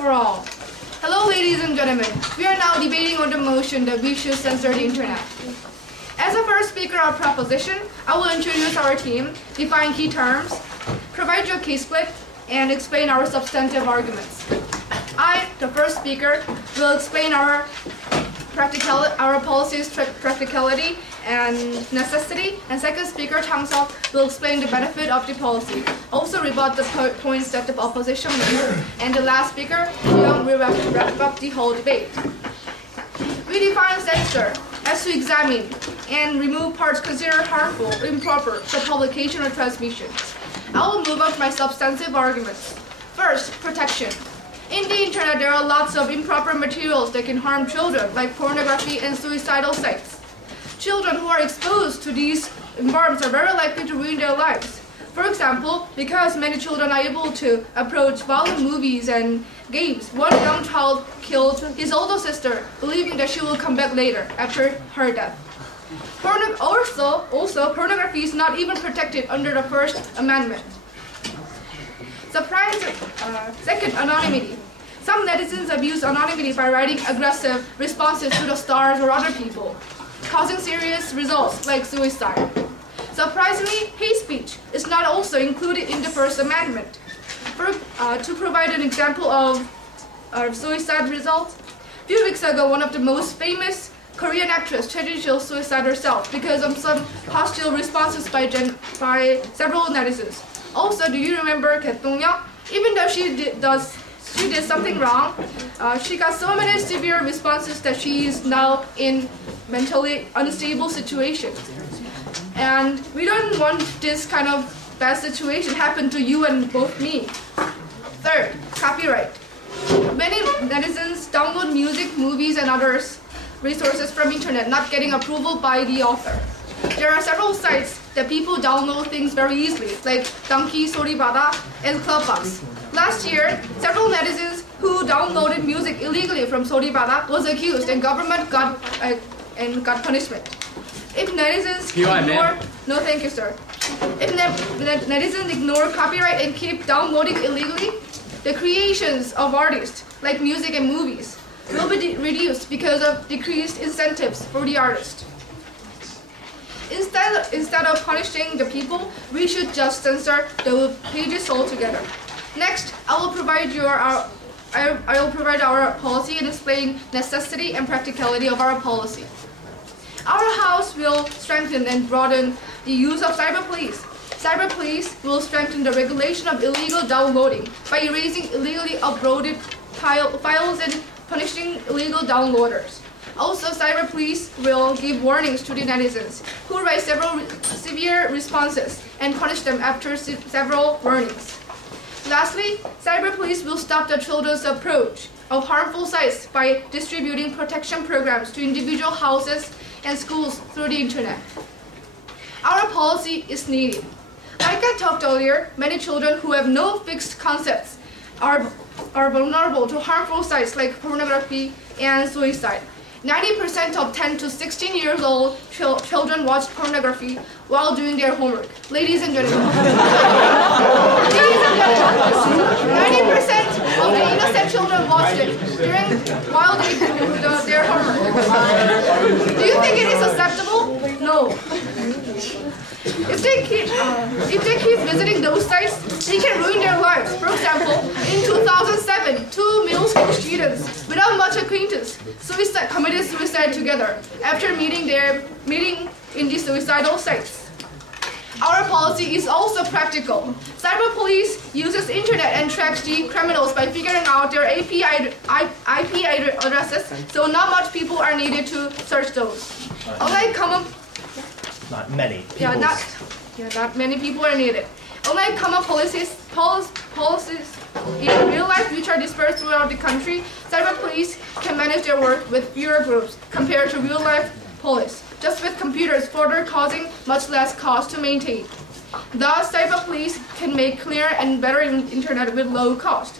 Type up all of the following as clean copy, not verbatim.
for all. Hello, ladies and gentlemen. We are now debating on the motion that we should censor the internet. As a first speaker of proposition, I will introduce our team, define key terms, provide you a case split, and explain our substantive arguments. I, the first speaker, will explain our policy's practicality and necessity, and second speaker, Chang Seok, will explain the benefit of the policy, also rebut the points that the opposition made, and the last speaker, Young, will wrap up the whole debate. We define censor as to examine and remove parts considered harmful or improper for publication or transmission. I will move on to my substantive arguments. First, protection. In the internet, there are lots of improper materials that can harm children, like pornography and suicidal sites. Children who are exposed to these environments are very likely to ruin their lives. For example, because many children are able to approach violent movies and games, one young child killed his older sister, believing that she will come back later after her death. Also, pornography is not even protected under the First Amendment. Second, anonymity. Some netizens abuse anonymity by writing aggressive responses to the stars or other people, causing serious results like suicide. Surprisingly, hate speech is not also included in the First Amendment. To provide an example of suicide results, a few weeks ago, one of the most famous Korean actress tragically suicided herself because of some hostile responses by several netizens. Also, do you remember Kae Dong-yeok? Even though she did something wrong, she got so many severe responses that she is now in mentally unstable situation. And we don't want this kind of bad situation happen to you and both me. Third, copyright. Many netizens download music, movies, and other resources from internet, not getting approval by the author. There are several sites that people download things very easily, like Donkey, Soribada, and Clubbox. Last year, several netizens who downloaded music illegally from Soribada was accused, and government got punishment. If netizens If netizens ignore copyright and keep downloading illegally, the creations of artists, like music and movies, will be reduced because of decreased incentives for the artist. Instead of punishing the people, we should just censor the pages altogether. Next, I will provide our policy and explain necessity and practicality of our policy. Our House will strengthen and broaden the use of cyber police. Cyber police will strengthen the regulation of illegal downloading by erasing illegally uploaded files and punishing illegal downloaders. Also, cyber police will give warnings to the netizens who write several severe responses and punish them after several warnings. Lastly, cyber police will stop the children's approach of harmful sites by distributing protection programs to individual houses and schools through the internet. Our policy is needed. Like I talked earlier, many children who have no fixed concepts are vulnerable to harmful sites like pornography and suicide. 90% of 10 to 16 years old children watch pornography while doing their homework. Ladies and gentlemen, 90% of the innocent children watch it while they do their homework. Do you think it is acceptable? No. If they keep visiting those sites, they can ruin their lives. For example, in 2007, two middle school students, without much acquaintance, committed suicide together after meeting in the suicidal sites. Our policy is also practical. Cyber police uses internet and tracks the criminals by figuring out their IP addresses, so not much people are needed to search those. Not many. Not many people are needed. Unlike common policies in real life which are dispersed throughout the country, cyber police can manage their work with fewer groups compared to real life police, just with computers further causing much less cost to maintain. Thus, cyber police can make clearer and better internet with low cost.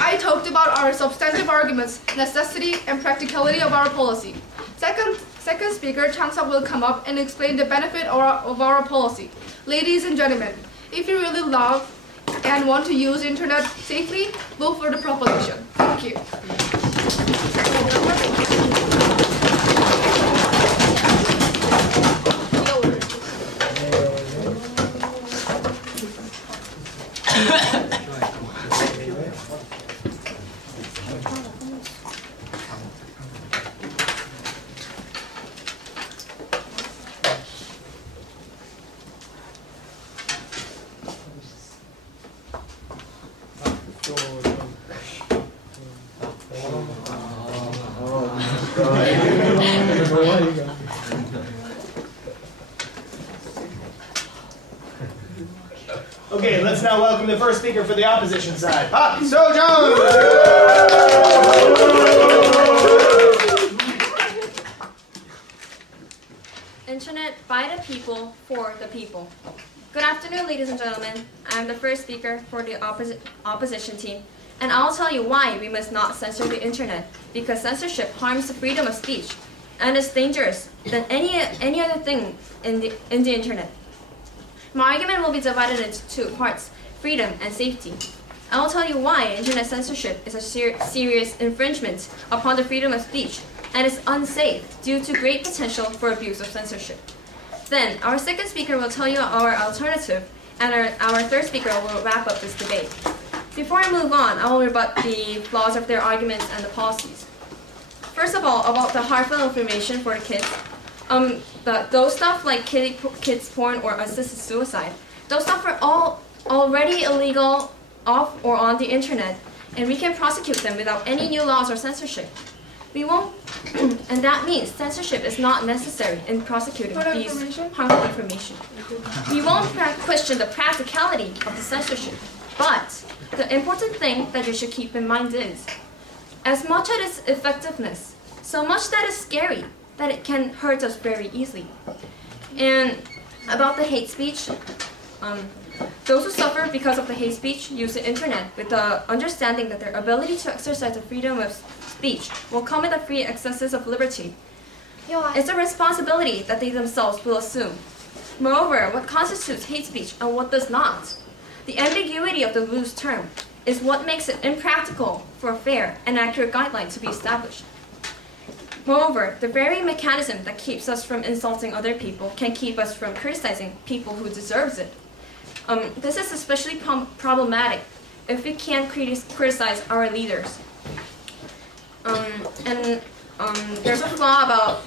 I talked about our substantive arguments, necessity, and practicality of our policy. Second speaker, Chang Seok, will come up and explain the benefit of our policy. Ladies and gentlemen, if you really love and want to use internet safely, vote for the proposition. Thank you. Okay, let's now welcome the first speaker for the opposition side, Park So-jung! Internet by the people, for the people. Good afternoon, ladies and gentlemen. I am the first speaker for the opposition team, and I'll tell you why we must not censor the internet, because censorship harms the freedom of speech and is dangerous than any other thing in the internet. My argument will be divided into two parts, freedom and safety. I will tell you why internet censorship is a serious infringement upon the freedom of speech and is unsafe due to great potential for abuse of censorship. Then, our second speaker will tell you our alternative, and our third speaker will wrap up this debate. Before I move on, I will rebut the flaws of their arguments and the policies. First of all, about the harmful information for the kids. Those stuff like kids porn or assisted suicide, those stuff are all already illegal off or on the internet, and we can prosecute them without any new laws or censorship. We won't, and that means censorship is not necessary in prosecuting these harmful information. We won't question the practicality of the censorship, but the important thing that you should keep in mind is, as much as its effectiveness, so much that is scary, that it can hurt us very easily. And about the hate speech, those who suffer because of the hate speech use the internet with the understanding that their ability to exercise the freedom of speech will come with the free excesses of liberty. It's a responsibility that they themselves will assume. Moreover, what constitutes hate speech and what does not? The ambiguity of the loose term is what makes it impractical for a fair and accurate guideline to be established. Moreover, the very mechanism that keeps us from insulting other people can keep us from criticizing people who deserve it. This is especially problematic if we can't criticize our leaders. There's a flaw about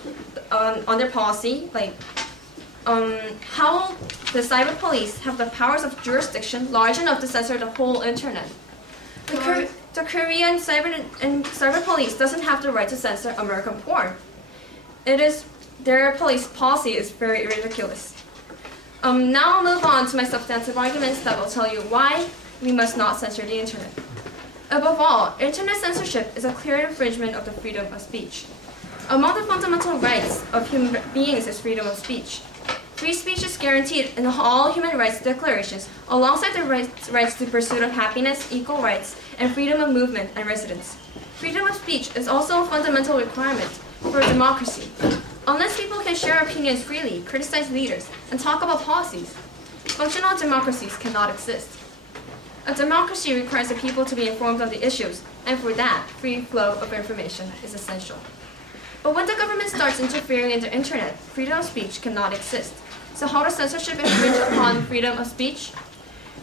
on their policy, like how the cyber police have the powers of jurisdiction large enough to censor the whole internet. The Korean cyber police doesn't have the right to censor American porn. Their police policy is very ridiculous. Now I'll move on to my substantive arguments that will tell you why we must not censor the internet. Above all, internet censorship is a clear infringement of the freedom of speech. Among the fundamental rights of human beings is freedom of speech. Free speech is guaranteed in all human rights declarations, alongside the rights to pursuit of happiness, equal rights, and freedom of movement and residence. Freedom of speech is also a fundamental requirement for democracy. Unless people can share opinions freely, criticize leaders, and talk about policies, functional democracies cannot exist. A democracy requires the people to be informed of the issues, and for that, free flow of information is essential. But when the government starts interfering in the internet, freedom of speech cannot exist. So how does censorship infringe upon freedom of speech?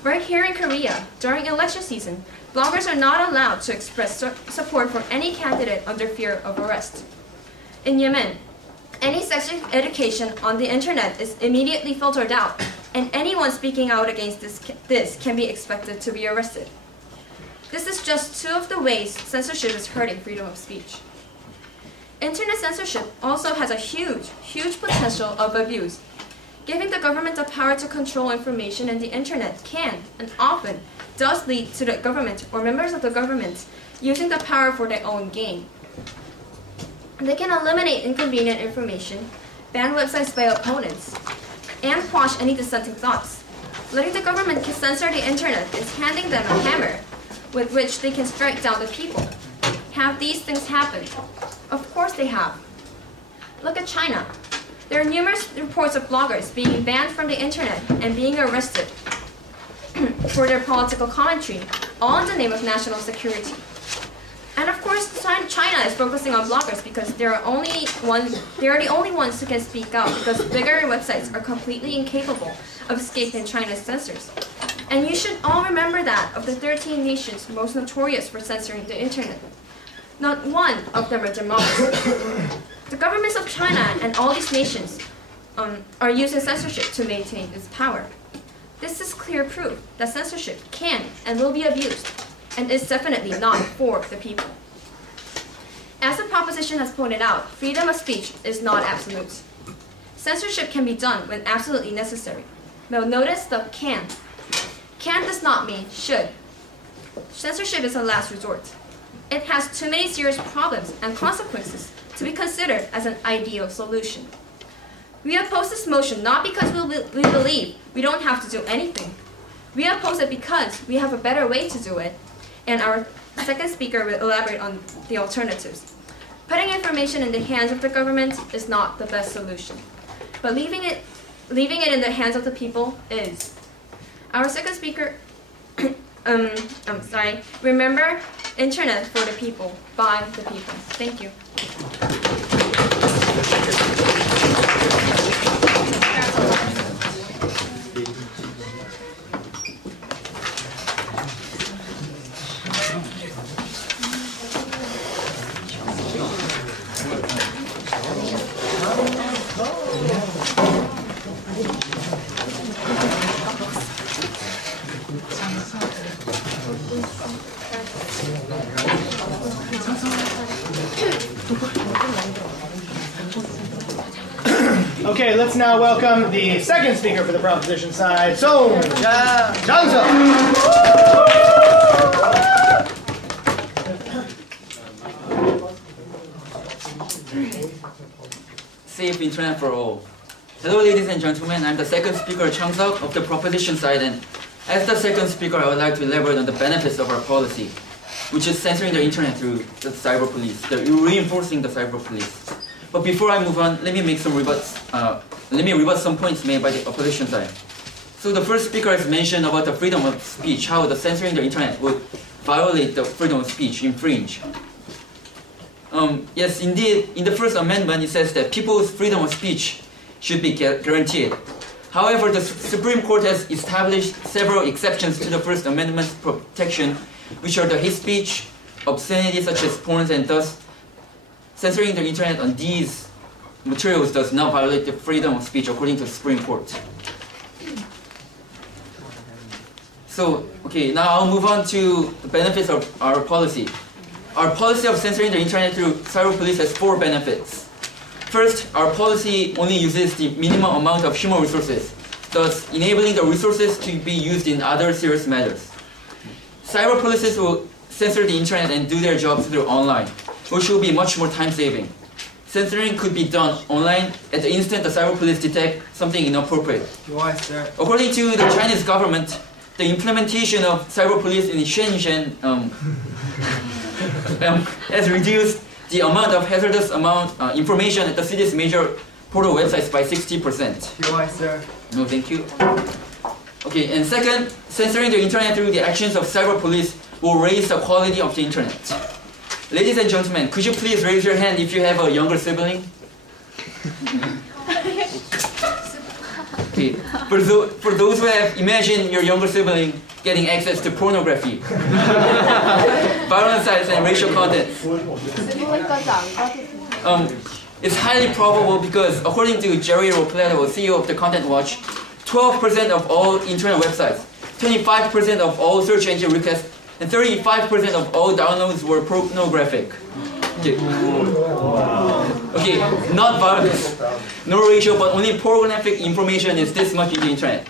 Right here in Korea, during election season, bloggers are not allowed to express support for any candidate under fear of arrest. In Yemen, any sex education on the internet is immediately filtered out, and anyone speaking out against this can be expected to be arrested. This is just two of the ways censorship is hurting freedom of speech. Internet censorship also has a huge potential of abuse. Giving the government the power to control information in the internet can, and often, does lead to the government or members of the government using the power for their own gain. They can eliminate inconvenient information, ban websites by opponents, and quash any dissenting thoughts. Letting the government censor the internet is handing them a hammer with which they can strike down the people. Have these things happened? Of course they have. Look at China. There are numerous reports of bloggers being banned from the internet and being arrested. for their political commentary, all in the name of national security. And of course, China is focusing on bloggers because they are the only ones who can speak out, because bigger websites are completely incapable of escaping China's censors. And you should all remember that of the 13 nations most notorious for censoring the internet, not one of them are democracies. The governments of China and all these nations are using censorship to maintain its power. This is clear proof that censorship can and will be abused, and is definitely not for the people. As the proposition has pointed out, freedom of speech is not absolute. Censorship can be done when absolutely necessary. But notice the can. Can does not mean should. Censorship is a last resort. It has too many serious problems and consequences to be considered as an ideal solution. We oppose this motion not because we believe we don't have to do anything. We oppose it because we have a better way to do it, and our second speaker will elaborate on the alternatives. Putting information in the hands of the government is not the best solution, but leaving it in the hands of the people is. Our second speaker, remember, internet for the people, by the people. Thank you. Okay, let's now welcome the second speaker for the proposition side, Song Jang-seok. Safe internet for all. Hello, ladies and gentlemen. I'm the second speaker, Chang-seok, of the proposition side, and as the second speaker, I would like to elaborate on the benefits of our policy, which is censoring the internet through the cyber police, reinforcing the cyber police. But before I move on, let me rebut some points made by the opposition side. So the first speaker has mentioned about the freedom of speech, how the censoring the internet would violate the freedom of speech, infringe. Yes, indeed, in the First Amendment, it says that people's freedom of speech should be guaranteed. However, the Supreme Court has established several exceptions to the First Amendment's protection, which are the hate speech, obscenity such as porn, and thus censoring the internet on these materials does not violate the freedom of speech according to the Supreme Court. So, okay, now I'll move on to the benefits of our policy. Our policy of censoring the internet through cyber police has 4 benefits. First, our policy only uses the minimum amount of human resources, thus enabling the resources to be used in other serious matters. Cyber police will censor the internet and do their jobs through online, which will be much more time-saving. Censoring could be done online at the instant the cyber police detect something inappropriate. Why, sir? According to the Chinese government, the implementation of cyber police in Shenzhen has reduced the amount of hazardous information at the city's major portal websites by 60%. Why, sir? No, thank you. Okay, and second, censoring the internet through the actions of cyber police will raise the quality of the internet. Ladies and gentlemen, could you please raise your hand if you have a younger sibling? Okay, for those who have, imagine your younger sibling getting access to pornography, violent sites, and racial content. It's highly probable because, according to Jerry Robledo, CEO of the Content Watch, 12% of all internet websites, 25% of all search engine requests, and 35% of all downloads were pornographic. Okay. Okay, not violence, no racial, but only pornographic information is this much in the internet.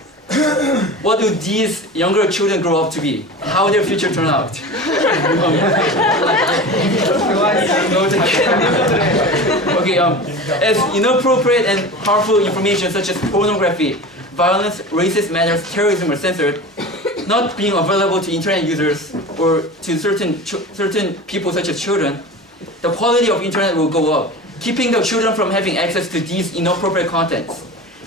What do these younger children grow up to be? How will their future turn out? Okay, as inappropriate and harmful information such as pornography, violence, racist matters, terrorism are censored, not being available to internet users or to certain people such as children, the quality of internet will go up, keeping the children from having access to these inappropriate contents.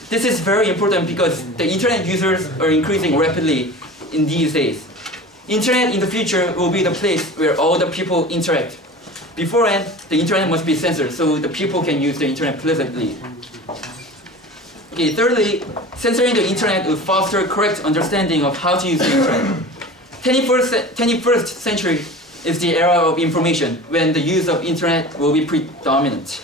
This is very important because the internet users are increasing rapidly in these days. Internet in the future will be the place where all the people interact. Beforehand, the internet must be censored so the people can use the internet pleasantly. Okay, thirdly, censoring the internet will foster correct understanding of how to use the internet. 21st century is the era of information when the use of internet will be predominant.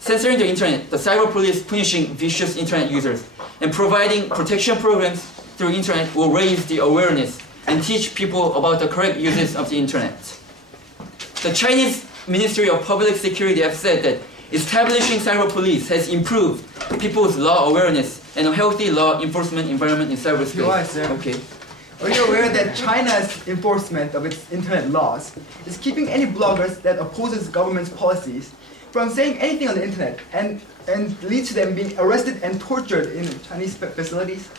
Censoring the internet, the cyber police punishing vicious internet users, and providing protection programs through internet will raise the awareness and teach people about the correct uses of the internet. The Chinese Ministry of Public Security have said that establishing cyber police has improved people's law awareness and a healthy law enforcement environment in cyberspace. You are, sir. Okay. Are you aware that China's enforcement of its internet laws is keeping any bloggers that opposes government's policies from saying anything on the internet and leads to them being arrested and tortured in Chinese facilities?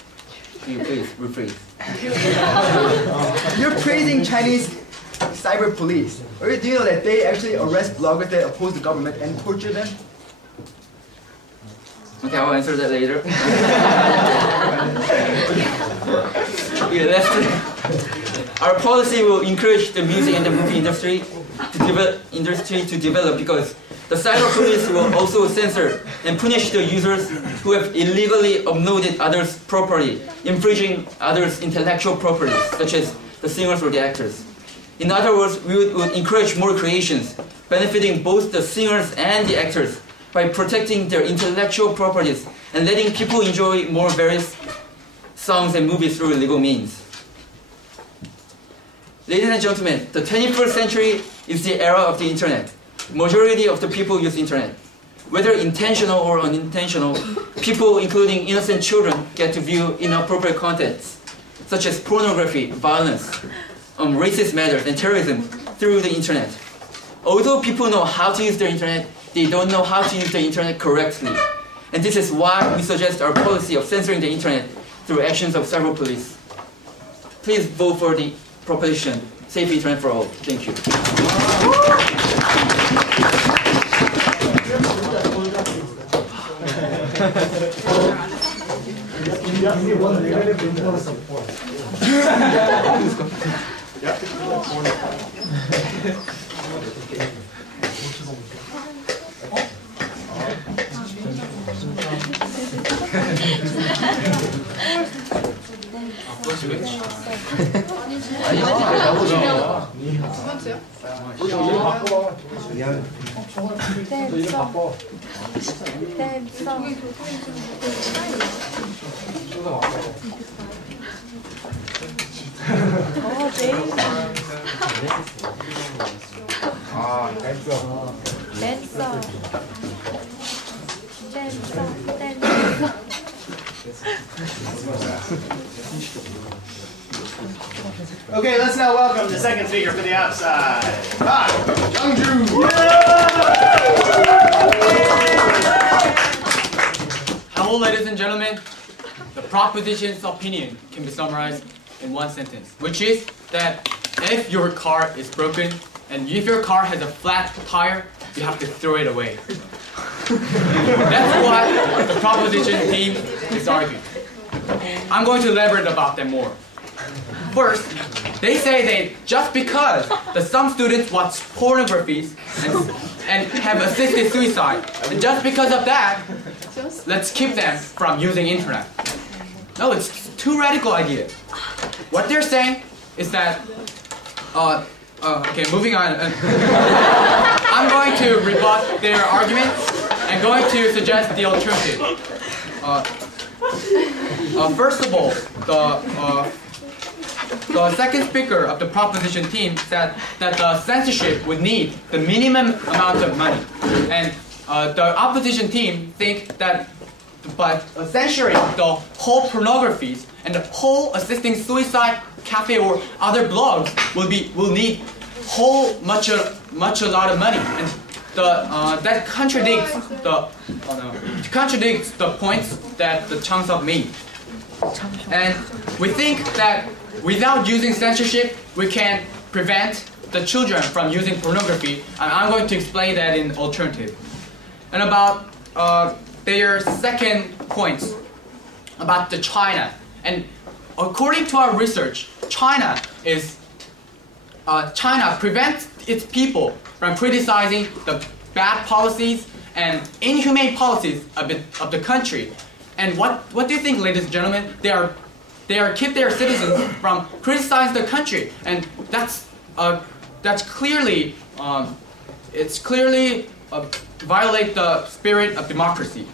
Can you please rephrase? You're praising Chinese cyber police. Or do you know that they actually arrest bloggers that oppose the government and torture them? Okay, I'll answer that later. Okay, lastly, our policy will encourage the music and the movie industry to develop because the cyber police will also censor and punish the users who have illegally uploaded others' property, infringing others' intellectual properties, such as the singers or the actors. In other words, we would encourage more creations, benefiting both the singers and the actors by protecting their intellectual properties and letting people enjoy more various songs and movies through legal means. Ladies and gentlemen, the 21st century is the era of the internet. Majority of the people use internet. Whether intentional or unintentional, people, including innocent children, get to view inappropriate contents, such as pornography, violence, racist matters, and terrorism through the internet. Although people know how to use the internet, they don't know how to use the internet correctly. And this is why we suggest our policy of censoring the internet through actions of cyber police. Please vote for the proposition, Safe Internet for All. Thank you. Okay, let's now welcome the second speaker for the outside. Youngju. Hello, ladies and gentlemen. The proposition's opinion can be summarized in one sentence, which is that if your car is broken and if your car has a flat tire, you have to throw it away. That's what the proposition team is arguing. I'm going to elaborate about them more. First, they say that just because some students watch pornography and have assisted suicide, and just because of that, let's keep them from using internet. No, it's too radical idea. What they're saying is that, okay, moving on. I'm going to rebut their argument and going to suggest the alternative. First of all, the second speaker of the proposition team said that the censorship would need the minimum amount of money. And the opposition team think that by censoring the whole pornographies and the whole assisting suicide cafe or other blogs will need a lot of money. And that contradicts the points that the Chang Sub made. And we think that without using censorship, we can prevent the children from using pornography. And I'm going to explain that in alternative. And about their second point about the China. And according to our research, China prevents its people from criticizing the bad policies and inhumane policies of the country. And what do you think, ladies and gentlemen? They keep their citizens from criticizing the country, and that's clearly violate the spirit of democracy.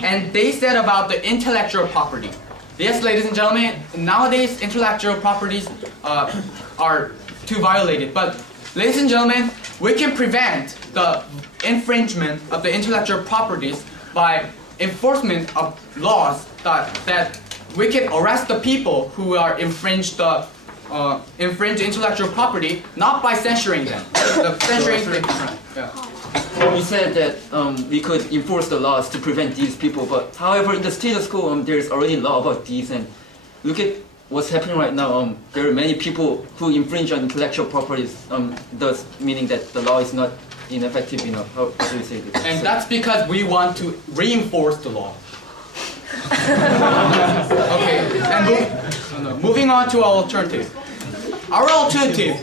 And they said about the intellectual property. Yes, ladies and gentlemen, nowadays intellectual properties are too violated. But ladies and gentlemen, we can prevent the infringement of the intellectual properties by enforcement of laws that we can arrest the people who are infringe intellectual property, not by censoring them. You said that we could enforce the laws to prevent these people, but however, in the status quo, there's already law about these, and look at what's happening right now. There are many people who infringe on intellectual properties, thus meaning that the law is not ineffective enough. How do you say this? And that's because we want to reinforce the law. Okay, and moving on to our alternative. Our alternative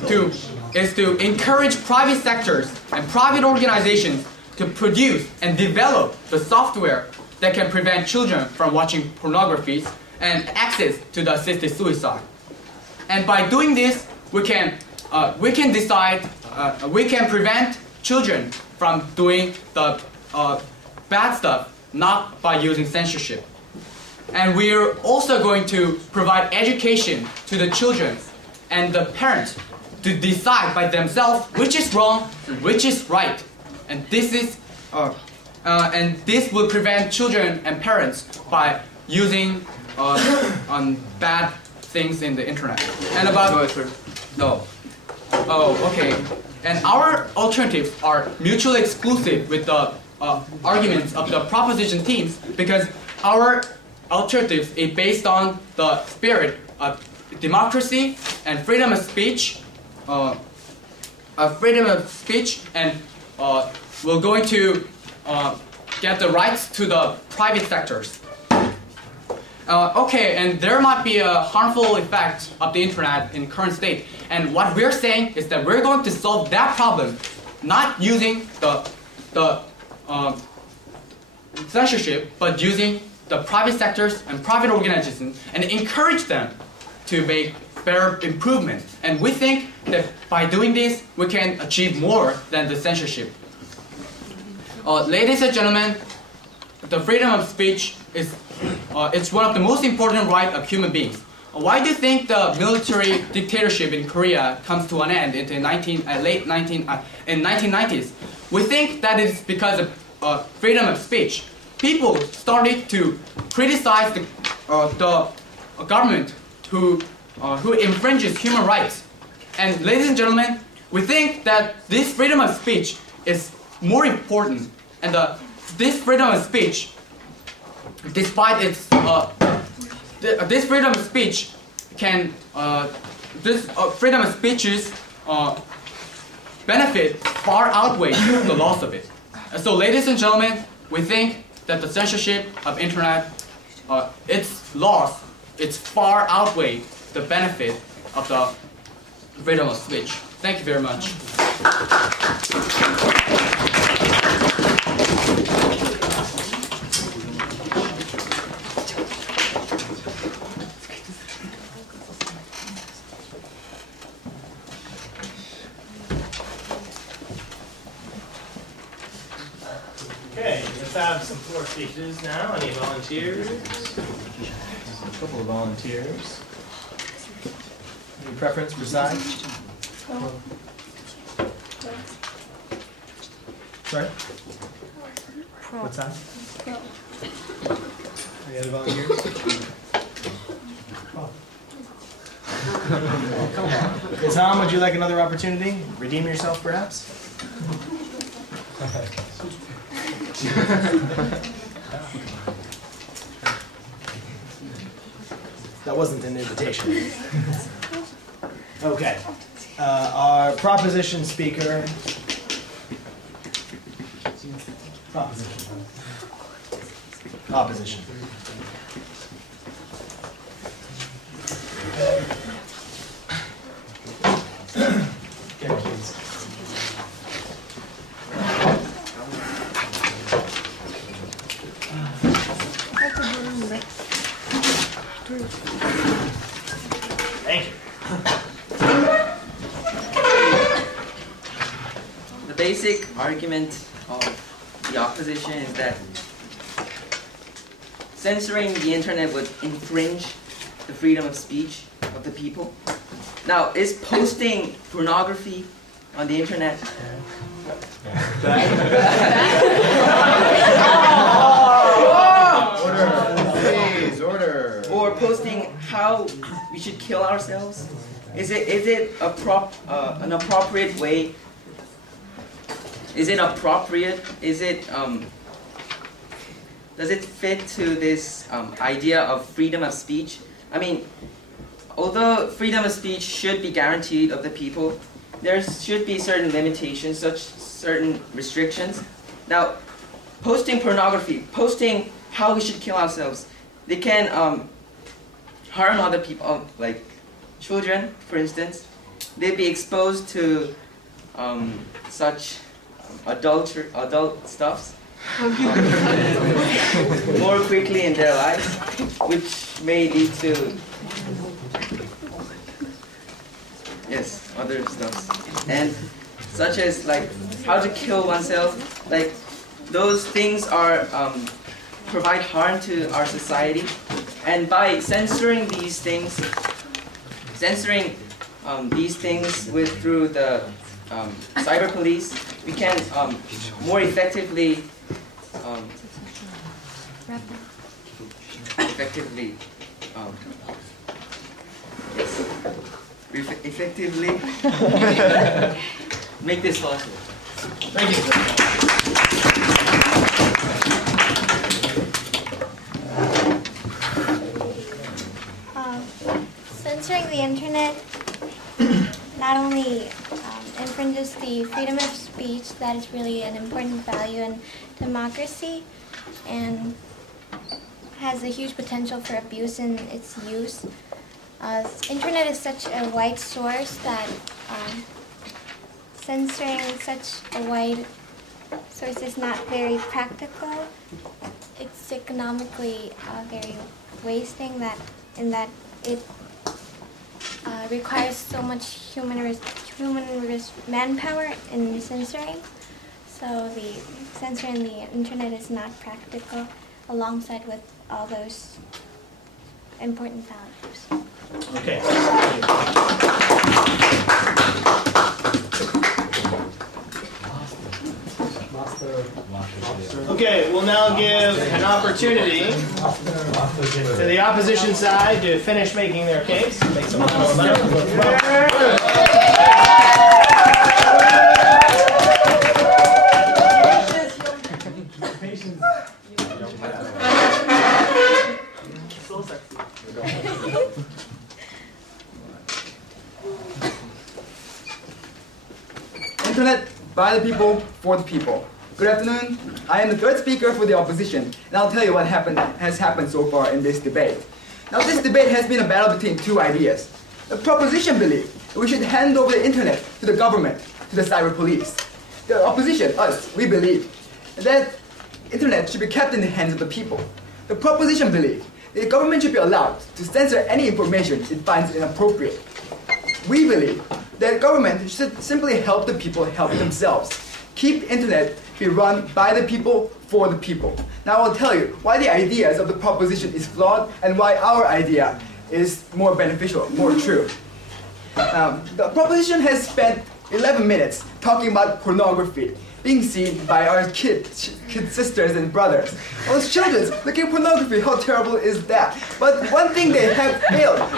is to encourage private sectors and private organizations to produce and develop the software that can prevent children from watching pornography and access to the assisted suicide. And by doing this, we can prevent children from doing the bad stuff, not by using censorship. And we're also going to provide education to the children and the parents to decide by themselves which is wrong and which is right. And this will prevent children and parents by using bad things in the internet. And about no. Oh, okay. And our alternatives are mutually exclusive with the arguments of the proposition teams, because our alternatives is based on the spirit of democracy and freedom of speech. And we're going to get the rights to the private sectors. Okay, and there might be a harmful effect of the internet in current state. And what we're saying is that we're going to solve that problem, not using the censorship, but using the private sectors and private organizations, and encourage them to make better improvement. And we think that by doing this, we can achieve more than the censorship. Ladies and gentlemen, the freedom of speech is it's one of the most important rights of human beings. Why do you think the military dictatorship in Korea comes to an end in the 1990s? We think that it's because of freedom of speech. People started to criticize the government who infringes human rights. And ladies and gentlemen, we think that this freedom of speech is more important. And this freedom of speech, despite its this freedom of speech can freedom of speech's benefit far outweigh the loss of it. So, ladies and gentlemen, we think that the censorship of internet, its loss, it's far outweigh the benefit of the freedom of speech. Thank you very much. Okay, let's have some floor speeches now. Any volunteers? A couple of volunteers. Any preference for side? Sorry? What's that? Any other volunteers? Come on. Tom, would you like another opportunity? Redeem yourself, perhaps? That wasn't an invitation. Okay. Our proposition speaker. Opposition. Thank you. The basic argument of the opposition is that censoring the internet would infringe the freedom of speech of the people. Now, is posting pornography on the internet Please, order. or posting how we should kill ourselves? Is it an appropriate way? Is it appropriate? Is it does it fit to this idea of freedom of speech? I mean, although freedom of speech should be guaranteed of the people, there should be certain limitations, certain restrictions. Now, posting pornography, posting how we should kill ourselves, they can harm other people, like children, for instance. They'd be exposed to such adult stuffs more quickly in their lives, which may lead to other stuffs, and such as like how to kill oneself. Like those things are provide harm to our society, and by censoring these things, through the cyber police, we can more effectively make this possible. Thank you. Censoring the internet not only infringes the freedom of speech, that is really an important value in democracy, and has a huge potential for abuse in its use. Internet is such a wide source that censoring such a wide source is not very practical. It's economically very wasting in that it requires so much human manpower in censoring. So the censoring the internet is not practical alongside with all those important values. Okay. Okay, we'll now give an opportunity to the opposition side to finish making their case. Make some Internet by the people, for the people. Good afternoon. I am the third speaker for the opposition, and I'll tell you what has happened so far in this debate. Now, this debate has been a battle between two ideas. The proposition believes that we should hand over the internet to the government, to the cyber police. The opposition, us, we believe that internet should be kept in the hands of the people. The proposition believes that the government should be allowed to censor any information it finds inappropriate. We believe that the government should simply help the people help themselves. Keep internet be run by the people, for the people. Now I'll tell you why the ideas of the proposition is flawed and why our idea is more beneficial, more true. The proposition has spent 11 minutes talking about pornography being seen by our kid sisters and brothers. Those children looking at pornography, how terrible is that? But one thing they have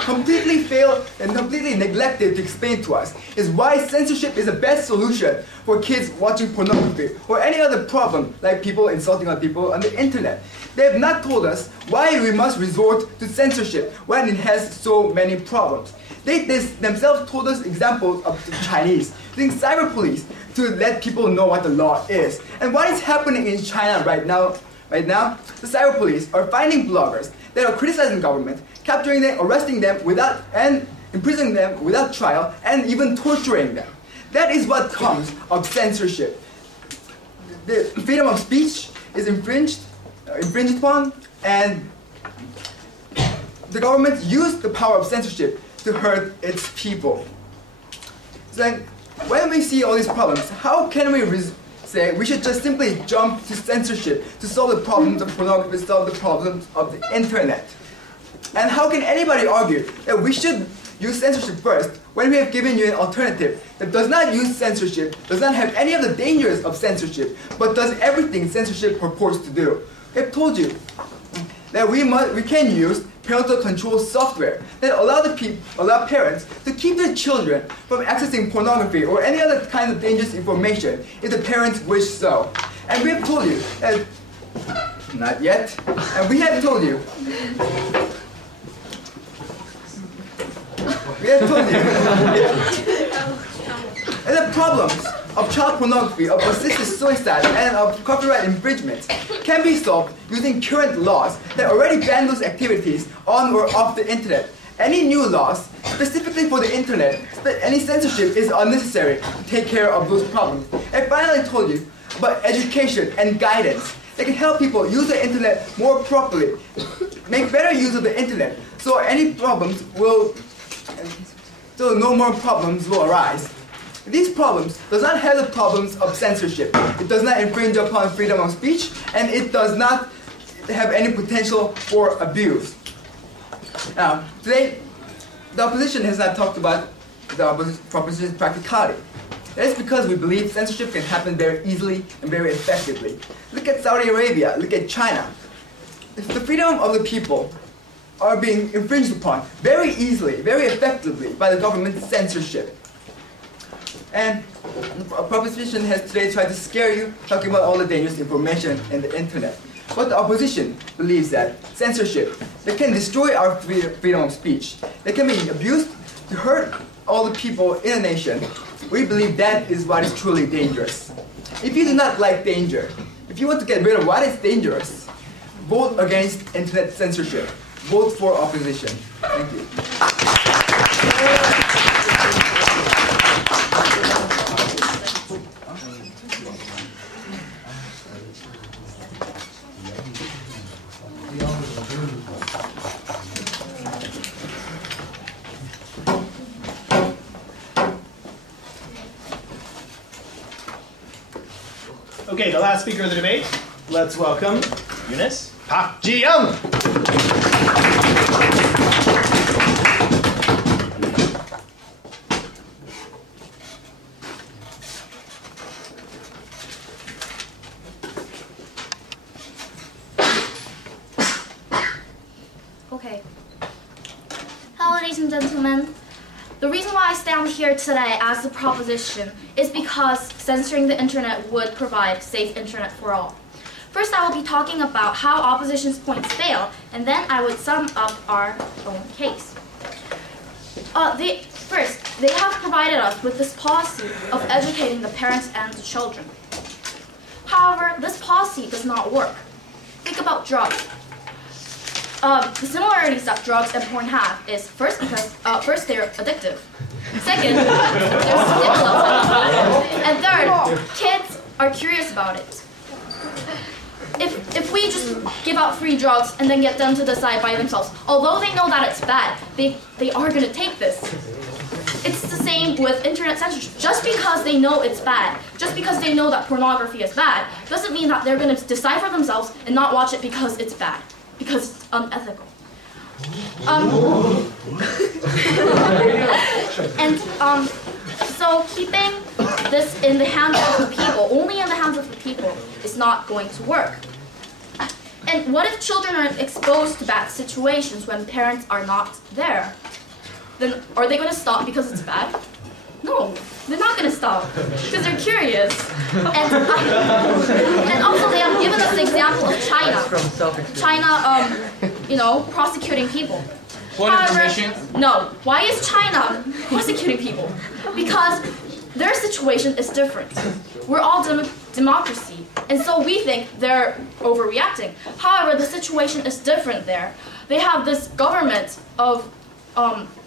completely failed and completely neglected to explain to us is why censorship is the best solution for kids watching pornography or any other problem like people insulting other people on the internet. They have not told us why we must resort to censorship when it has so many problems. They themselves told us examples of the Chinese using cyber police to let people know what the law is. And what is happening in China right now, the cyber police are finding bloggers that are criticizing the government, capturing them, arresting them and imprisoning them without trial, and even torturing them. That is what comes of censorship. The freedom of speech is infringed upon, and the government used the power of censorship to hurt its people. It's like, when we see all these problems, how can we say we should just simply jump to censorship to solve the problems of pornography, solve the problems of the internet? And how can anybody argue that we should use censorship first when we have given you an alternative that does not use censorship, does not have any of the dangers of censorship, but does everything censorship purports to do? I've told you that we can use parental control software that allow parents to keep their children from accessing pornography or any other kind of dangerous information if the parents wish so. And we have told you that, not yet, and we have told you, and the problems of child pornography, of assisted suicide, and of copyright infringements can be solved using current laws that already ban those activities on or off the internet. Any new laws, specifically for the internet, any censorship is unnecessary to take care of those problems. And finally, I told you about education and guidance that can help people use the internet more properly, make better use of the internet, so so no more problems will arise. These problems does not have the problems of censorship. It does not infringe upon freedom of speech, and it does not have any potential for abuse. Now, today, the opposition has not talked about the proposition's practicality. That is because we believe censorship can happen very easily and very effectively. Look at Saudi Arabia, look at China. If the freedom of the people are being infringed upon very easily, very effectively by the government's censorship. And a proposition has today tried to scare you, talking about all the dangerous information in the internet. But the opposition believes that censorship, that can destroy our freedom of speech, that can be abused to hurt all the people in a nation. We believe that is what is truly dangerous. If you do not like danger, if you want to get rid of what is dangerous, vote against internet censorship. Vote for opposition. Thank you. Okay, the last speaker of the debate. Let's welcome Eunice Park Ji-young. Okay. Hello, ladies and gentlemen. The reason why I stand here today as the proposition is because censoring the internet would provide safe internet for all. First, I will be talking about how opposition's points fail, and then I would sum up our own case. First, they have provided us with this policy of educating the parents and the children. However, this policy does not work. Think about drugs. The similarities that drugs and porn have is first they're addictive. Second, they're stimulative. And third, kids are curious about it. If we just give out free drugs and then get them to decide by themselves, although they know that it's bad, they are going to take this. It's the same with internet censorship. Just because they know it's bad, just because they know that pornography is bad, doesn't mean that they're going to decide for themselves and not watch it because it's bad, because it's unethical. So keeping this in the hands of the people, only in the hands of the people, is not going to work. And what if children are exposed to bad situations when parents are not there? Then are they going to stop because it's bad? No, they're not going to stop because they're curious. And also they have given us the example of China. China, prosecuting people. However, no. Why is China prosecuting people? Because their situation is different. We're all democracy, and so we think they're overreacting. However, the situation is different there. They have this government of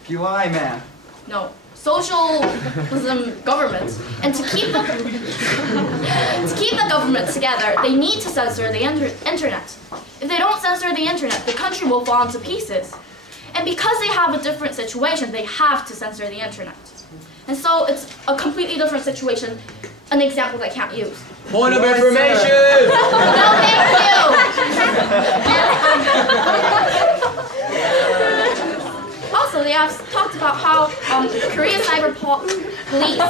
UI, man. No. Socialism government, and to keep the government together, they need to censor the internet. If they don't censor the internet, the country will fall into pieces. And because they have a different situation, they have to censor the internet. And so it's a completely different situation, an example that I can't use. Point of information! No, thank you! Also, they have talked about how Korean cyber police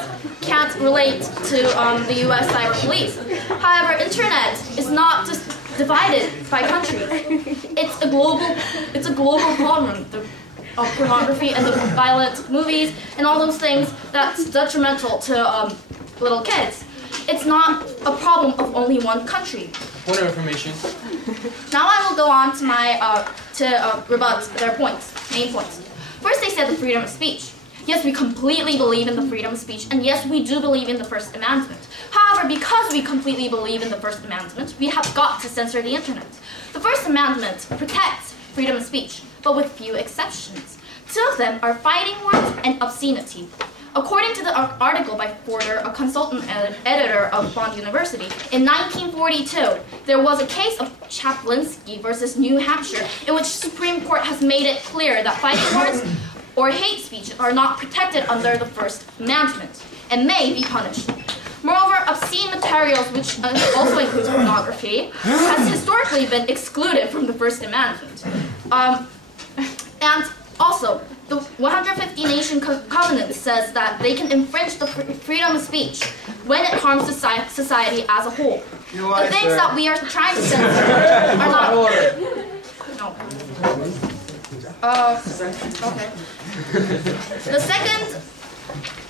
can't relate to the US cyber police. However, internet is not just divided by country. It's a global problem. Of pornography and the violent movies and all those things that's detrimental to little kids. It's not a problem of only one country. Point of information. Now I will go on to my rebut their points, main points. First, they said the freedom of speech. Yes, we completely believe in the freedom of speech, and yes, we do believe in the First Amendment. However, because we completely believe in the First Amendment, we have got to censor the internet. The First Amendment protects freedom of speech, but with few exceptions. Two of them are fighting words and obscenity. According to the article by Porter, a consultant editor of Bond University, in 1942, there was a case of Chaplinsky versus New Hampshire in which Supreme Court has made it clear that fighting words or hate speech are not protected under the First Amendment and may be punished. Moreover, obscene materials, which also includes pornography, has historically been excluded from the First Amendment. And also, the 150 Nation Covenant says that they can infringe the freedom of speech when it harms society as a whole. The things that we are trying to censor are not... No. Okay. The second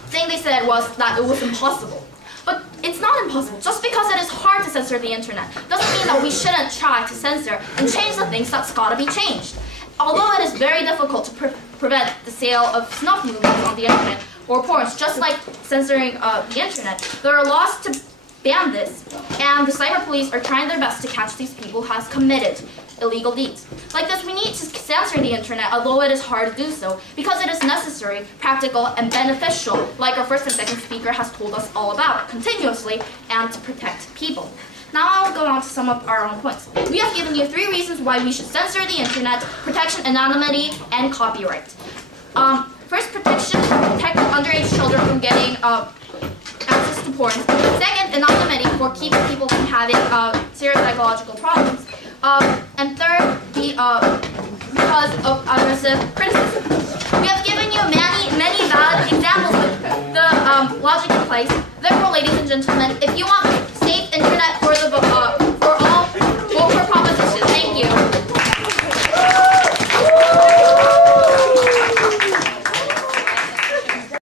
thing they said was that it was impossible. But it's not impossible. Just because it is hard to censor the internet doesn't mean that we shouldn't try to censor and change the things that's got to be changed. Although it is very difficult to prevent the sale of snuff movies on the internet or porns, just like censoring the internet, there are laws to ban this, and the cyber police are trying their best to catch these people who have committed illegal deeds. Like this, we need to censor the internet, although it is hard to do so, because it is necessary, practical, and beneficial, like our first and second speaker has told us all about continuously, and to protect people. Now I will go on to sum up our own points. We have given you 3 reasons why we should censor the internet: protection, anonymity, and copyright. First, protection, protect underage children from getting access to porn. Second, anonymity, for keeping people from having serious psychological problems. And third, because of aggressive criticism. We have given you many valid examples with the logic in place. Therefore, ladies and gentlemen, if you want safe internet for the